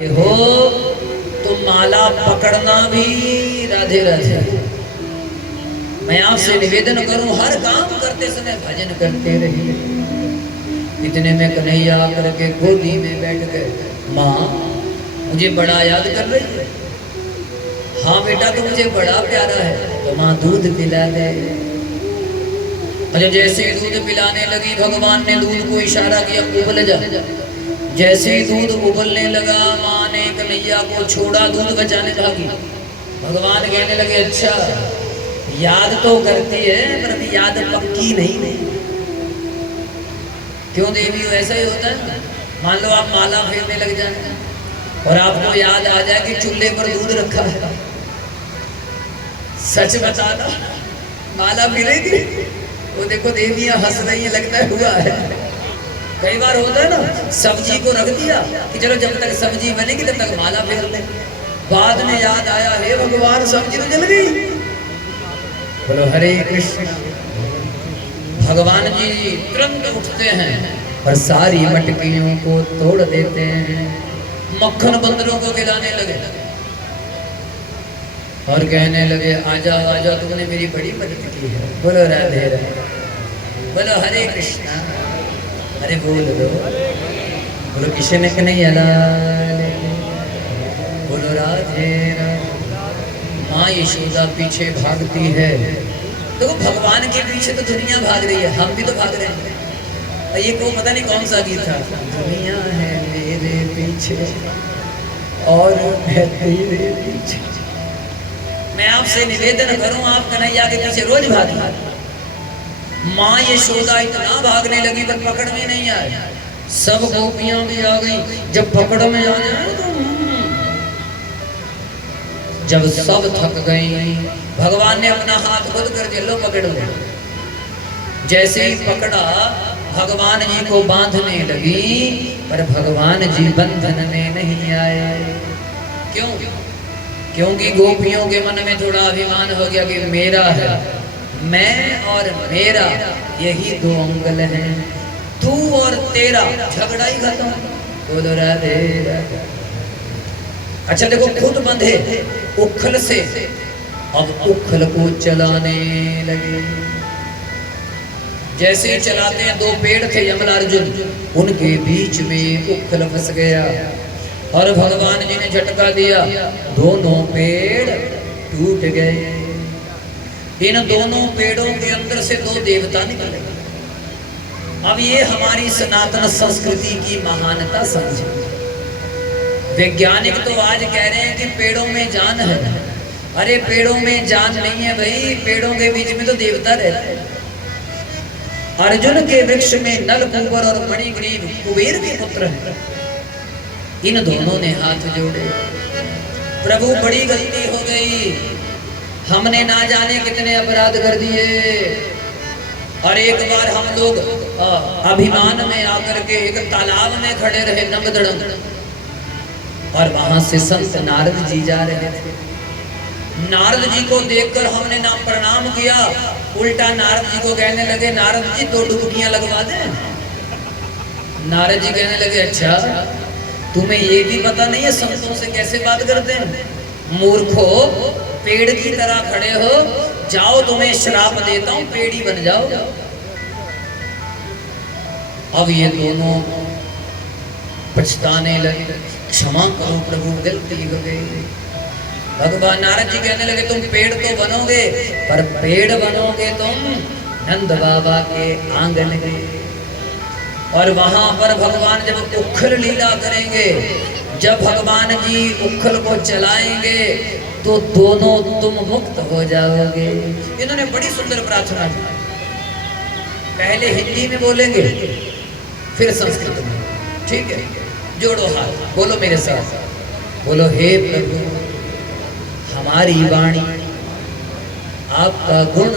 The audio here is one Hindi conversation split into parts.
हो तो माला पकड़ना भी राधे राधे। मैं आपसे निवेदन करूं हर काम करते समय भजन करते रहिए। इतने में कन्हैया करके गोदी में बैठ गए। माँ मुझे बड़ा याद कर रही है। हाँ बेटा तो मुझे बड़ा प्यारा है, तो माँ दूध पिला दे। अरे जैसे दूध पिलाने लगी भगवान ने दूध को इशारा किया उबल जा। जैसे ही दूध उबलने लगा माँ ने कन्हैया को छोड़ा, दूध बचाने भागी। भगवान कहने लगे अच्छा याद तो करती है पर अभी याद पक्की नहीं। क्यों देवी ऐसा ही होता है। मान लो आप माला फेरने लग जाए और आपको याद आ जाए कि चूल्हे पर दूध रखा है, सच बताना माला मिलेगी। वो देखो देवियां हंस रही है, लगता है हुआ है। कई बार होता है ना, सब्जी को रख दिया कि चलो जब तक सब्जी बनेगी तब तक माला फेर ले। बाद में याद आया हे भगवान सब्जी तो जल गई। बोलो हरे कृष्ण। भगवान जी तुरंत उठते हैं और सारी मटकियों को तोड़ देते हैं, मक्खन बंदरों को खिलाने लगे और कहने लगे आजा आजा तुमने मेरी बड़ी मदद की है। बोलो राधे राधे, बोलो हरे कृष्णा। अरे बोल दो, बोलो किशन कन्हैया लाल, बोलो राधे राधे। माँ यशोदा पीछे भागती है तो भगवान के पीछे तो दुनिया भाग रही है, हम भी तो भाग रहे हैं। और ये को पता नहीं कौन सा गीत था, दुनिया है मेरे पीछे और मैं तेरे पीछे। मैं आपसे निवेदन करूं आप कन्हैया के पीछे रोज भागिए। माँ यशोदा इतना भागने लगी पर पकड़ में नहीं आए। सब गोपियां भी आ गई। जब पकड़ में आ जाए तो जब सब थक गई भगवान ने अपना हाथ खुद कर दिया, लो पकड़ लो। जैसे ही पकड़ा भगवान जी को बांधने लगी पर भगवान जी बंधन में नहीं आए। क्यों? क्योंकि गोपियों के मन में थोड़ा अभिमान हो गया कि मेरा है, मैं और मेरा यही दो अंगल हैं, तू और तेरा झगड़ा ही खत्म। बोलो राधे राधे। अच्छा देखो खुद बंधे उखल से, अब उखल को चलाने लगे। जैसे ही चलाते हैं, दो पेड़ थे यमला अर्जुन, उनके बीच में उखल फंस गया और भगवान जी ने झटका दिया, दोनों पेड़ टूट गए। इन दोनों पेड़ों के अंदर से दो देवता निकले। अब ये हमारी सनातन संस्कृति की महानता समझे। वैज्ञानिक तो आज कह रहे हैं कि पेड़ों में जान है। अरे पेड़ों में जान नहीं है भाई, पेड़ों के बीच में तो देवता रहते हैं। अर्जुन के वृक्ष में नल कुंवर और मणिग्रीव कुबेर के पुत्र हैं। इन दोनों ने हाथ जोड़े, प्रभु बड़ी गलती हो गई, हमने ना जाने कितने अपराध कर दिए। और एक बार हम लोग अभिमान में आकर के एक तालाब में खड़े रहे नंगधड़ंग, और वहां से संत नारद जी जा रहे थे। नारद जी को देखकर हमने ना प्रणाम किया, उल्टा नारद जी को कहने लगे नारद जी दो डुबकियां लगवा दें। नारद जी कहने लगे अच्छा तुम्हें ये भी पता नहीं है संतों से कैसे बात करते हैं? मूर्खो, पेड़ की तरह खड़े हो, जाओ तुम्हें श्राप देता हूं, पेड़ ही बन जाओ। अब ये दोनों पछताने लगे, क्षमा करो प्रभु गलती हो गई। भगवान नारद जी कहने लगे तुम पेड़ तो बनोगे पर पेड़ बनोगे तुम नंद बाबा के आंगन में। और वहां पर भगवान जब उखल लीला करेंगे, जब भगवान जी उखल को चलाएंगे तो दोनों तुम मुक्त हो जाओगे। इन्होंने बड़ी सुंदर प्रार्थना की। पहले हिंदी में बोलेंगे फिर संस्कृत में, ठीक है? जोड़ो हाथ, बोलो मेरे साथ, बोलो हे प्रभु हमारी वाणी आपका गुण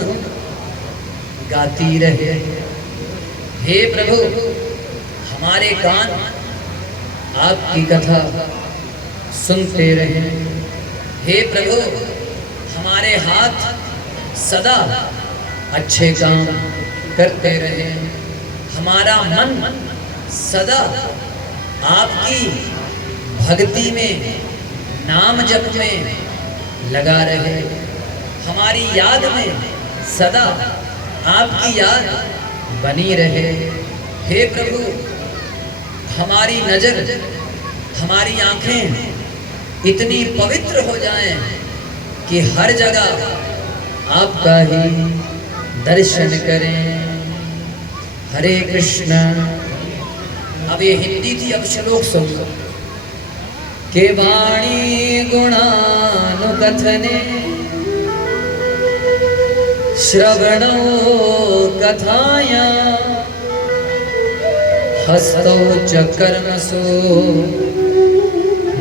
गाती रहे। हे प्रभु हमारे कान आपकी कथा सुनते रहे। हे प्रभु हमारे हाथ सदा अच्छे काम करते रहे। हमारा मन सदा आपकी भक्ति में, नाम जप में लगा रहे, हमारी याद में सदा आपकी याद बनी रहे। हे प्रभु, हमारी नजर, हमारी आंखें इतनी पवित्र हो जाएं कि हर जगह आपका ही दर्शन करें। हरे कृष्ण। अब ये हिंदी थी, अब श्लोक सुनो। के वाणी गुणानुकथने श्रवणो कथाया हस्तौ च कर्मसु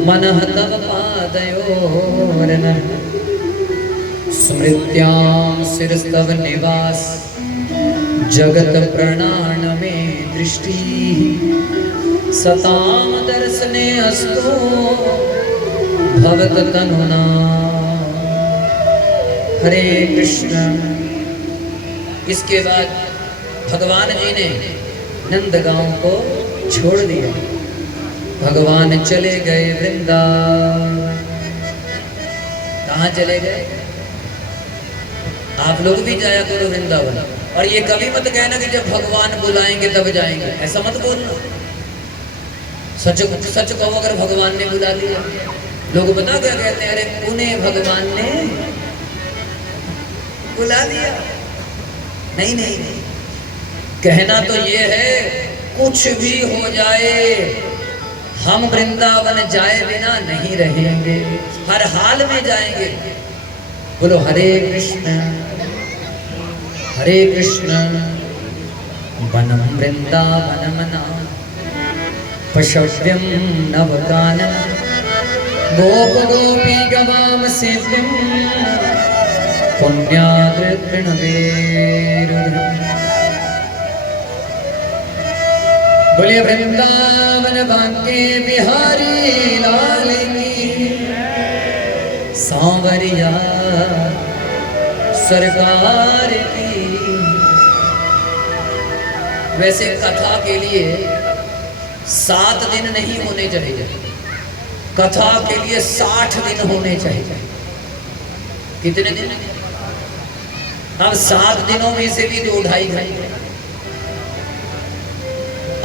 मनः तव पादयोर्नः स्मृत्यां शिरस्तव निवास जगत प्रणान में दृष्टि सताम दर्शने अस्तु भवत तनुना। हरे कृष्ण। इसके बाद भगवान जी ने नंदगांव को छोड़ दिया, भगवान चले गए वृंदावन। कहाँ चले गए? आप लोग भी जाया करो वृंदावन। और ये कभी मत कहना कि जब भगवान बुलाएंगे तब जाएंगे, ऐसा मत बोलना। सच सच कहो, अगर भगवान ने बुला लिया, लोग पता क्या कहते हैं? अरे उन्हें भगवान ने बुला लिया। नहीं नहीं नहीं, कहना तो ये है कुछ भी हो जाए हम वृंदावन जाए बिना नहीं रहेंगे, हर हाल में जाएंगे। बोलो हरे कृष्ण हरे कृष्ण। वनम वृंदावनमना पशव्यम नवकानन गोप गोपी गवाम सेव्यम पुण्याद्रितृणवेरुध। बोले वृंदावन बांके बिहारी लाल की सांवरिया सरकार की। वैसे कथा के लिए 7 दिन नहीं होने चाहिए, कथा के लिए 60 दिन होने चाहिए। कितने दिन? अब 7 दिनों में से भी 2-2.5 घंटे।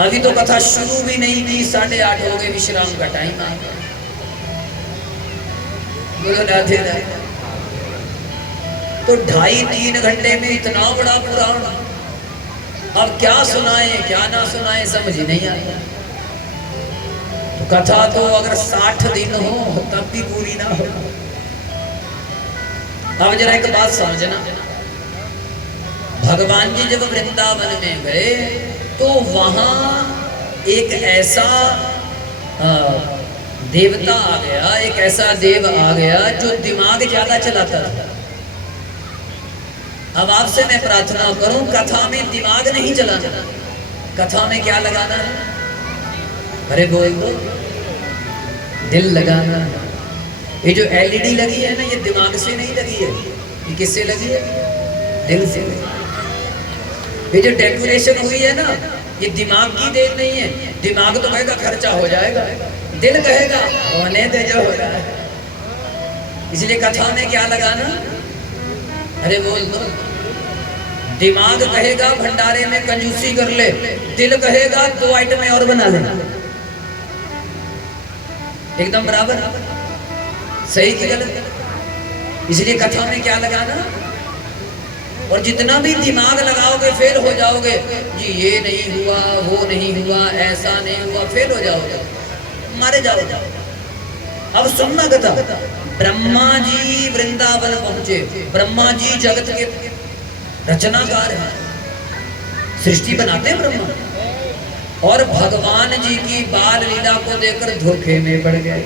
अभी तो कथा शुरू भी नहीं की, 8:30 हो गए, विश्राम का टाइम आ गया। बोलो राधे राधे। तो 2.5-3 घंटे में इतना बड़ा पुराण, अब क्या सुनाए क्या ना सुनाए समझ ही नहीं आया। तो कथा तो अगर 60 दिन हो तब भी पूरी ना हो। अब जरा एक बात समझना, भगवान जी जब वृंदावन में गए तो वहां एक ऐसा देवता आ गया, एक ऐसा देव आ गया जो दिमाग ज्यादा चलाता था। अब आपसे मैं प्रार्थना करूं, कथा में दिमाग नहीं चलाना, कथा में क्या लगाना है? अरे बोल दो, दिल लगाना है। ये जो LED लगी है ना, ये दिमाग से नहीं लगी है, ये किससे लगी है? दिल से। ये जो डेकोरेशन हुई है ना, ये दिमाग की देन नहीं है। दिमाग तो कहेगा खर्चा हो जाएगा, दिल कहेगा होने दे जो हो रहा है। इसलिए कथा में क्या लगाना? अरे बोल दो। दिमाग कहेगा भंडारे में कंजूसी कर ले, दिल कहेगा 2 आइटम और बना ले। एकदम बराबर, सही की गलत? इसलिए कथा में क्या लगाना? और जितना भी दिमाग लगाओगे फेल हो जाओगे। जी ये नहीं हुआ, वो नहीं हुआ, ऐसा नहीं हुआ, फेल हो जाओगे, मारे जाओगे। अब सुनना कथा। ब्रह्मा जी वृंदावन पहुंचे। ब्रह्मा जी जगत के रचनाकार हैं, सृष्टि बनाते हैं ब्रह्मा। और भगवान जी की बाल लीला को देखकर धोखे में पड़ गए।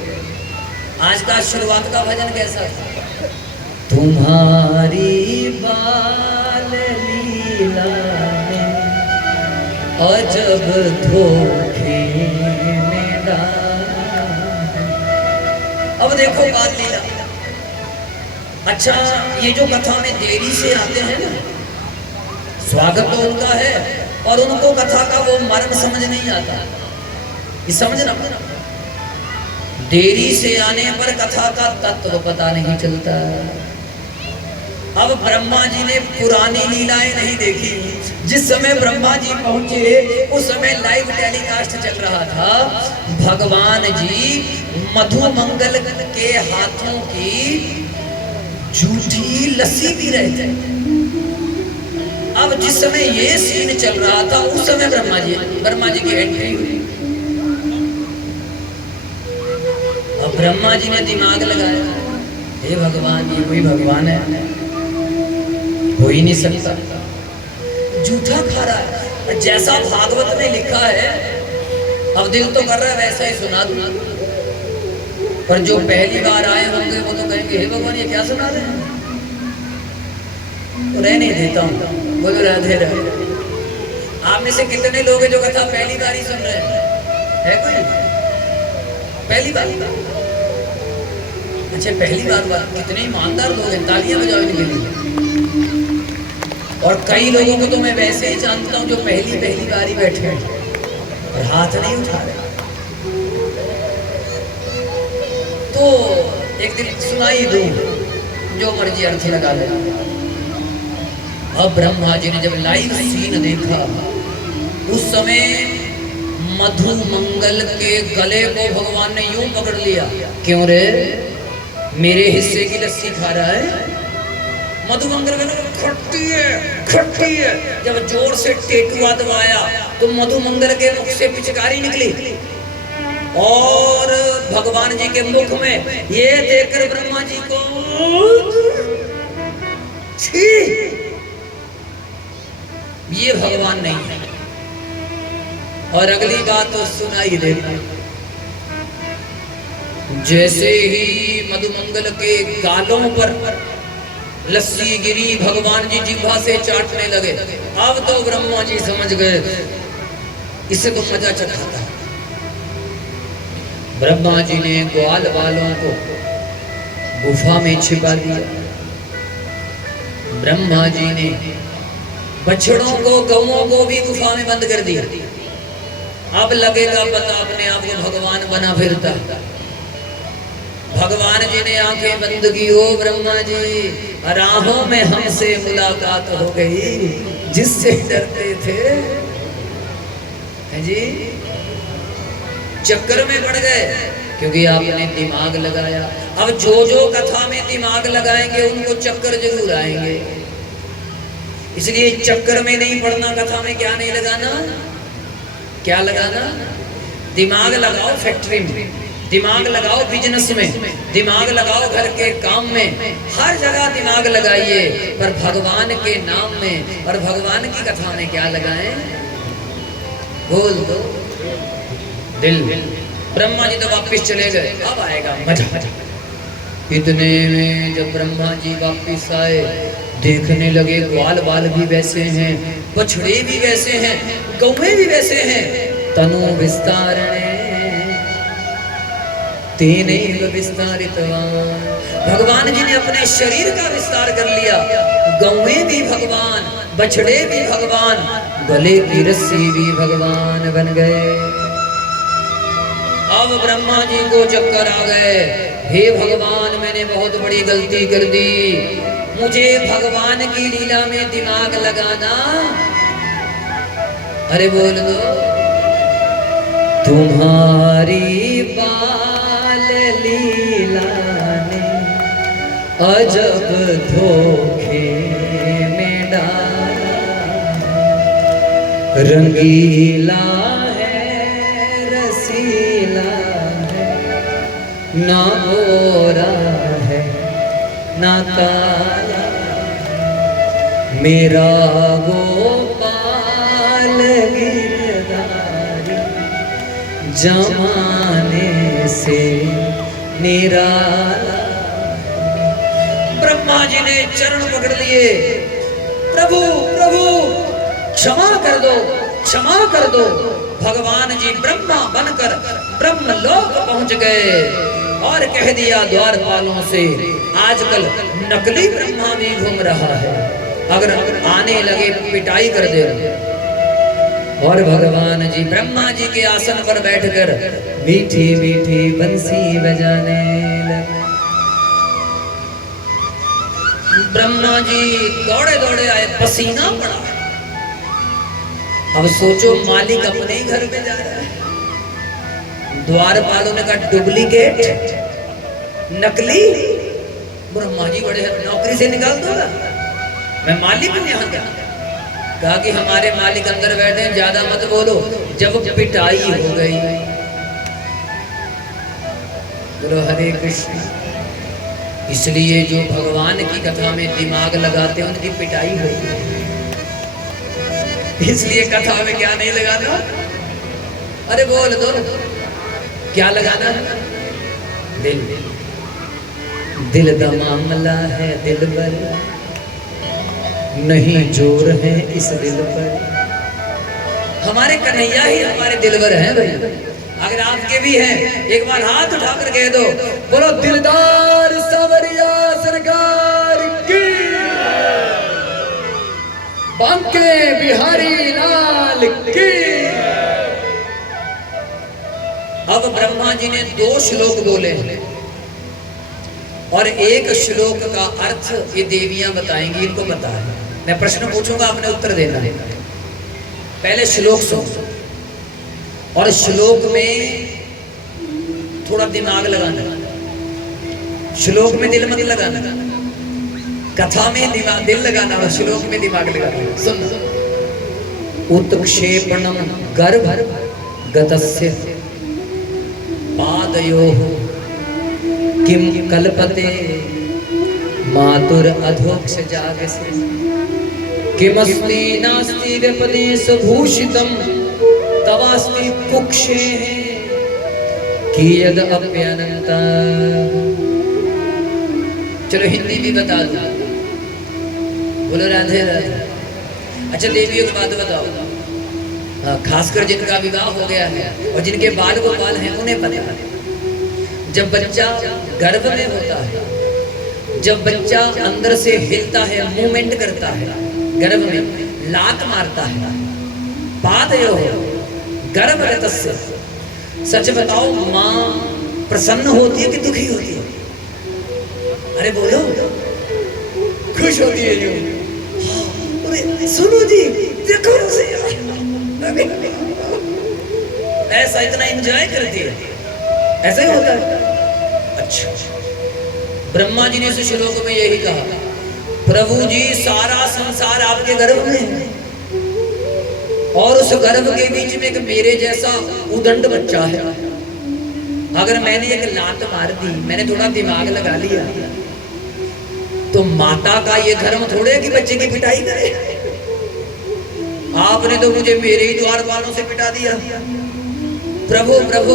आज का शुरुआत का भजन कैसा था? तुम्हारी बाल लीला में अजब धोखे में डाला। अब देखो बाल लीला। अच्छा, ये जो कथा में देरी से आते हैं ना, स्वागत तो उनका है और उनको कथा का वो मर्म समझ नहीं आता। ये समझना, देरी से आने पर कथा का तत्व पता नहीं चलता। अब ब्रह्मा जी ने पुरानी लीलाएं नहीं देखी। जिस समय ब्रह्मा जी पहुंचे उस समय लाइव टेलीकास्ट चल रहा था। भगवान जी मधु मंगल के हाथों की झूठी लस्सी पी रहे थे। अब जिस समय ये सीन चल रहा था उस समय ब्रह्मा जी की एंट्री हुई। अब ब्रह्मा जी ने दिमाग लगाया, हे भगवान, ये कोई भगवान है? हो ही नहीं सकता, झूठा खा रहा है। जैसा भागवत में लिखा है, अब दिल तो कर रहा है वैसा ही सुना दूं, पर जो पहली बार आए होंगे वो तो कहेंगे, हे भगवान ये क्या सुना रहे हैं? तो रहने देता हूँ, बोलो राधे राधे। आप में से कितने लोग हैं जो कथा पहली बार ही सुन रहे हैं? है कोई पहली बार? अच्छा, पहली बार कितने ईमानदार लोग हैं, तालियां बजाओ इनके लिए। और कई लोगों को तो मैं वैसे ही जानता हूं जो पहली बार ही बैठे हैं और हाथ नहीं उठा रहे। तो एक दिन सुनाई दूं, जो मर्जी अर्थ लगा ले। अब ब्रह्मा जी ने जब लाइव सीन देखा उस समय मधु मंगल के गले को भगवान ने यूं पकड़ लिया। क्यों रे, मेरे हिस्से की लस्सी खा रहा है? मधु मंगल खट्टी है। जब जोर से टेटुआ दबाया तो मधु मंगल के मुख से पिचकारी निकली और भगवान जी के मुख में। ये देखकर ब्रह्मा जी को छी, ये भगवान नहीं है। और अगली बात तो सुनाई देती, जैसे ही मधुमंगल के गालों पर लस्सी गिरी, भगवान जी जिह्वा से चाटने लगे। अब तो ब्रह्मा जी समझ गए इसे तो मजा चखाता है। ब्रह्मा जी ने ग्वाल वालों को गुफा में छिपा दिया। ब्रह्मा जी ने बछड़ों को, गौओं को भी गुफा में बंद कर दिया। अब लगेगा पता अपने आप को भगवान बना फिरता। भगवान जी ने आंखें बंद की। ओ ब्रह्मा जी, राहों में हमसे मुलाकात हो गई, जिससे डरते थे है जी, चक्कर में पड़ गए क्योंकि आपने दिमाग लगाया। अब जो जो कथा में दिमाग लगाएंगे उनको चक्कर जरूर आएंगे, इसलिए चक्कर में नहीं पड़ना। कथा में क्या नहीं लगाना, क्या लगाना? दिमाग लगाओ फैक्ट्री में, दिमाग लगाओ बिजनेस में, दिमाग लगाओ घर के काम में, हर जगह दिमाग लगाइए। पर भगवान के नाम में और भगवान की कथा में क्या लगाएं? बोल दो दिल। ब्रह्मा जी तो वापिस चले गए, अब आएगा मजा। इतने में जब ब्रह्मा जी वापिस आए, देखने लगे ग्वाल बाल भी वैसे हैं, बछड़े भी वैसे हैं, गौएं भी वैसे हैं। तनु विस्तारणे तेनैव विस्तारितवान्। भगवान जी ने अपने शरीर का विस्तार कर लिया। गौएं भी भगवान, बछड़े भी भगवान, गले की रस्सी भी भगवान बन गए। अब ब्रह्मा जी को चक्कर आ गए। हे भगवान, मैंने बहुत बड़ी गलती कर दी, मुझे भगवान की लीला में दिमाग लगाना। अरे बोल दो, तुम्हारी बाल लीला ने अजब धोखे में डाला, रंगीला है रसीला है, ना गोरा है ना काला, मेरा गोपाल गिरधारी जमाने से निराला। ब्रह्मा जी ने चरण पकड़ लिए। प्रभु प्रभु क्षमा कर दो, क्षमा कर दो। भगवान जी ब्रह्मा बनकर ब्रह्मलोक पहुंच गए और कह दिया द्वारपालों से, आजकल नकली ब्रह्मा भी घूम रहा है, अगर आने लगे पिटाई कर दे। और भगवान जी ब्रह्मा जी के आसन पर बैठकर मीठी मीठी बंसी बजाने लगे। ब्रह्मा जी दौड़े दौड़े आए, पसीना पड़ा। अब सोचो मालिक अपने ही घर में जा रहा है, द्वारपालों ने कहा डुप्लीकेट, नकली। ब्रह्मा जी बड़े नौकरी से निकाल दूंगा, मैं मालिक हूं यहाँ का। कहा कि हमारे मालिक अंदर बैठे हैं, ज्यादा मत बोलो। जब पिटाई हो गई, बोलो हरे कृष्ण। इसलिए जो भगवान की कथा में दिमाग लगाते हैं उनकी पिटाई हो गई। इसलिए कथा में क्या नहीं लगाना, अरे बोल दो क्या लगाना है, दिल। दिल का मामला है दिल पर, नहीं जोर है इस दिल पर। हमारे कन्हैया ही हमारे दिलवर हैं भाई। अगर आपके भी हैं, एक बार हाथ उठाकर कह दो, बोलो दिलदार सवरिया सरकार की, बांके बिहारी लाल की। अब ब्रह्मा जी ने 2 श्लोक बोले और एक श्लोक का अर्थ ये देवियां बताएंगी, इनको पता है। मैं प्रश्न पूछूंगा, आपने उत्तर देना है। पहले श्लोक सुनो और श्लोक में थोड़ा दिमाग लगाना। श्लोक में दिल मत लगाना, कथा में दिमाग दिल लगाना और श्लोक में दिमाग लगाना। सुन, उत्क्षेपणम गर्भ गतस्य पादयोः किम कल्पते मातुर अधोक्ष जागसे, किमस्ति नास्ति व्यपदेश भूषितम तवास्ति कुक्षे कियद अप्यनंता। चलो हिंदी भी बता दो, बोलो राधे राधे। अच्छा देवियों की बात बताओ, खासकर जिनका विवाह हो गया है और जिनके बाल गोपाल हैं उन्हें पता है। जब बच्चा गर्भ में होता है, जब बच्चा अंदर से हिलता है, मूवमेंट करता है, गर्भ में लात मारता है, पादयोः गर्भगतस्य। सच बताओ, माँ प्रसन्न होती है कि दुखी होती है? अरे बोलो, खुश होती है जो। अरे सुनो जी, देखो उसे, ऐसा इतना एंजॉय करती है, ऐसा ही होता है। अच्छा, ब्रह्मा जी ने इस श्लोक में यही कहा, प्रभु जी सारा संसार आपके गर्भ में है और उस गर्भ के बीच में एक मेरे जैसा उदंड बच्चा है। अगर मैंने एक लात मार दी, मैंने थोड़ा दिमाग लगा लिया, तो माता का ये धर्म थोड़े है कि बच्चे की पिटाई करे। आपने तो मुझे मेरे ही द्वार वालों से पिटा दिया। प्रभु प्रभु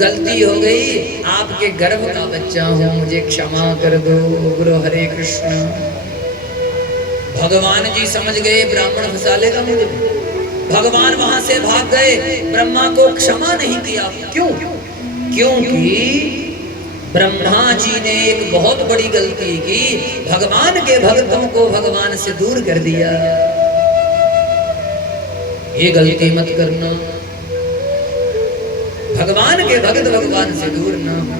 गलती हो गई, आपके गर्भ का बच्चा हूं, मुझे क्षमा कर दो। गुरु हरे कृष्ण। भगवान जी समझ गए ब्राह्मण फंसा लेगा मुझे। भगवान वहां से भाग गए, ब्रह्मा को क्षमा नहीं किया। क्यों? क्योंकि ब्रह्मा जी ने एक बहुत बड़ी गलती की, भगवान के भक्तों को भगवान से दूर कर दिया। ये गलती मत करना, भगवान के भक्त भगवान से दूर ना हो,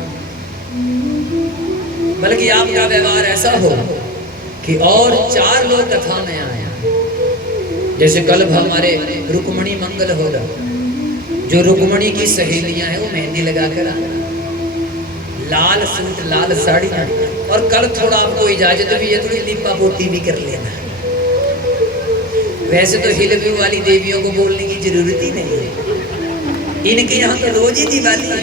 बल्कि आपका व्यवहार ऐसा हो कि और 4 लोग कथा में आए। जैसे कल हमारे रुक्मणी मंगल हो रहा, जो रुक्मणी की सहेलियां हैं वो मेहंदी लगा कर आए, लाल सूट लाल साड़ियां। और कल थोड़ा आपको इजाजत भी है, थोड़ी लिपा पोती भी कर लेना। वैसे तो हिलवी वाली देवियों को बोलने की जरूरत ही नहीं है, इनके यहाँ तो रोज ही दिवाली है।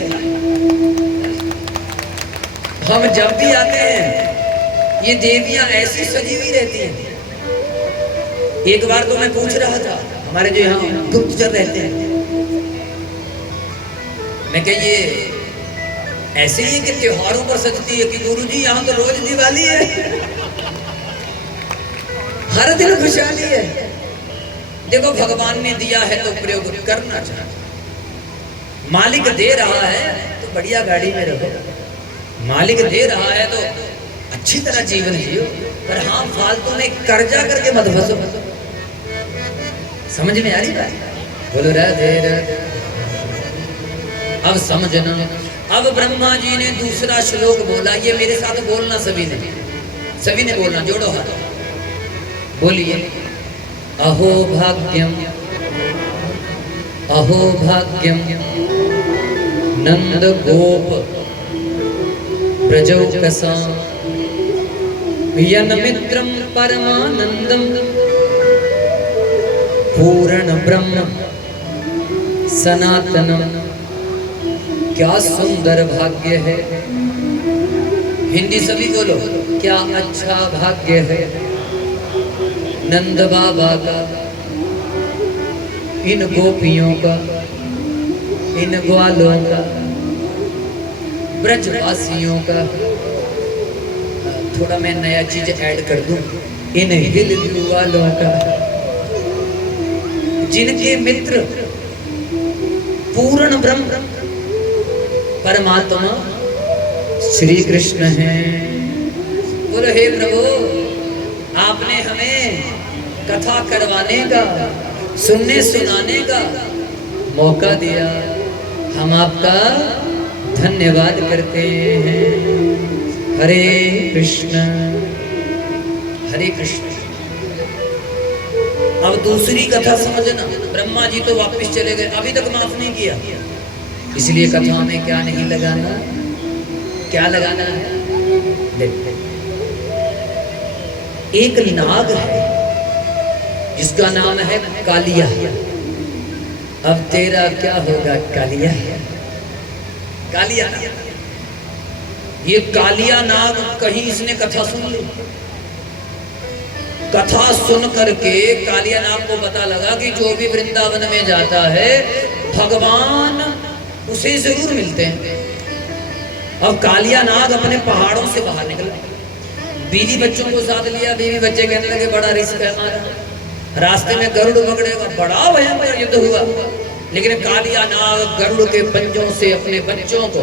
हम जब भी आते हैं ये देवियां ऐसी सजी हुई रहती हैं। एक बार तो मैं पूछ रहा था, हमारे जो यहाँ गुप्तचर रहते हैं, मैं कह ये ऐसे ही कि त्योहारों पर सजती है कि गुरुजी यहाँ तो रोज दिवाली है, हर दिन खुशहाली है। देखो भगवान ने दिया है तो प्रयोग करना चाहिए। मालिक दे रहा है तो बढ़िया गाड़ी में रहो, मालिक दे रहा है तो अच्छी तरह जीवन जियो, पर हाँ फालतू में कर्जा करके मत फंसो। समझ में आ रही बात? बोलो राधे राधे। अब समझना, अब ब्रह्मा जी ने दूसरा श्लोक बोला, ये मेरे साथ बोलना सभी ने बोलना, जोड़ो हाथ, बोलिए। अहो भाग्यम नंद गोप प्रजौकसा यन मित्रम परमानंदम पूर्ण ब्रह्म सनातनम। क्या सुंदर भाग्य है, हिंदी सभी बोलो, क्या अच्छा भाग्य है नंद बाबा का, इन गोपियों का, इन ग्वालों का, ब्रजवासियों का। थोड़ा मैं नया चीज ऐड कर दूं, इन हिल वालों का, जिनके मित्र पूर्ण ब्रह्म परमात्मा श्री कृष्ण हैं। बोलो हे प्रभु, आपने हमें कथा करवाने का, सुनने सुनाने का मौका दिया, हम आपका धन्यवाद करते हैं। हरे कृष्ण हरे कृष्ण। अब दूसरी कथा समझना, ब्रह्मा जी तो वापस चले गए, अभी तक माफ नहीं किया, इसलिए कथा में क्या नहीं लगाना, क्या लगाना है। देखो, एक नाग है जिसका नाम है कालिया। अब तेरा क्या होगा कालिया? कालिया, ये कालिया नाग, कहीं इसने कथा सुन ली, कथा सुन करके कालिया नाग को पता लगा कि जो भी वृंदावन में जाता है भगवान उसे जरूर मिलते हैं। अब कालिया नाग अपने पहाड़ों से बाहर निकला, बीवी बच्चों को साथ लिया, बीवी बच्चे कहने लगे बड़ा रिस्क है हमारा, रास्ते में गरुड़ पकड़ेगा, बड़ा भयंकर युद्ध हुआ। लेकिन कालिया नाग गरुड़ के पंजों से अपने बच्चों को,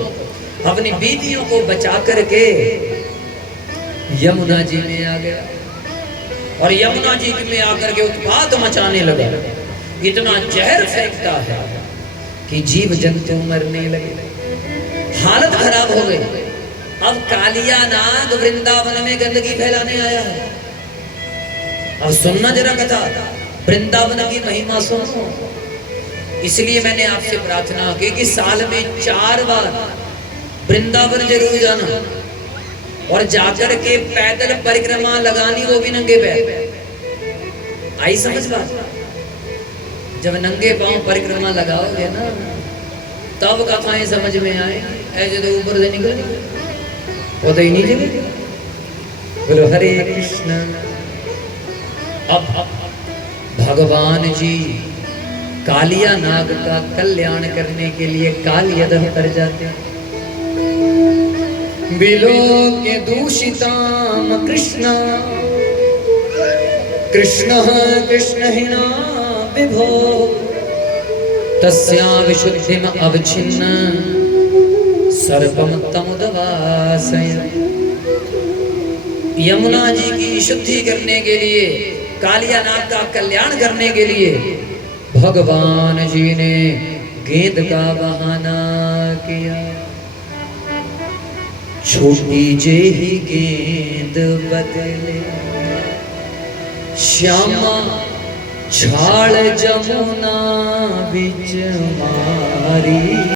अपनी बीवियों को बचा करके यमुना जी में आ गया, और यमुना जी में आकर के उत्पात मचाने लगा। इतना जहर फेंकता है कि जीव जंतु मरने लगे, हालत खराब हो गई। अब कालिया नाग वृंदावन में गंदगी फैलाने आया है। अब सुनना जरा कथा, वृंदावन की महिमा सुनो। इसलिए मैंने आपसे प्रार्थना की कि साल में 4 बार वृंदावन जरूर जाना, और जाकर के पैदल परिक्रमा लगानी, वो भी नंगे पैर। आई समझ बात? जब नंगे पांव परिक्रमा लगाओगे ना, तब कथाएं समझ में आए। ऐसे तो ऊपर से निकल वो तो ही नहीं जगह। बोलो हरे कृष्ण। अब भगवान जी कालिया नाग का कल्याण करने के लिए कालियदह पर जाते हैं। विलोक्य दूषिताम कृष्ण कृष्ण कृष्णहिना विभो तस्या विशुद्धिम अवच्छिन्न सर्पम तमुदवासय। यमुना जी की शुद्धि करने के लिए, कालिया नाग का कल्याण करने के लिए भगवान जी ने गेंद का बहाना किया। छोटी जेही गेंद बदले श्यामा छाड़ जमुना बिच मारी।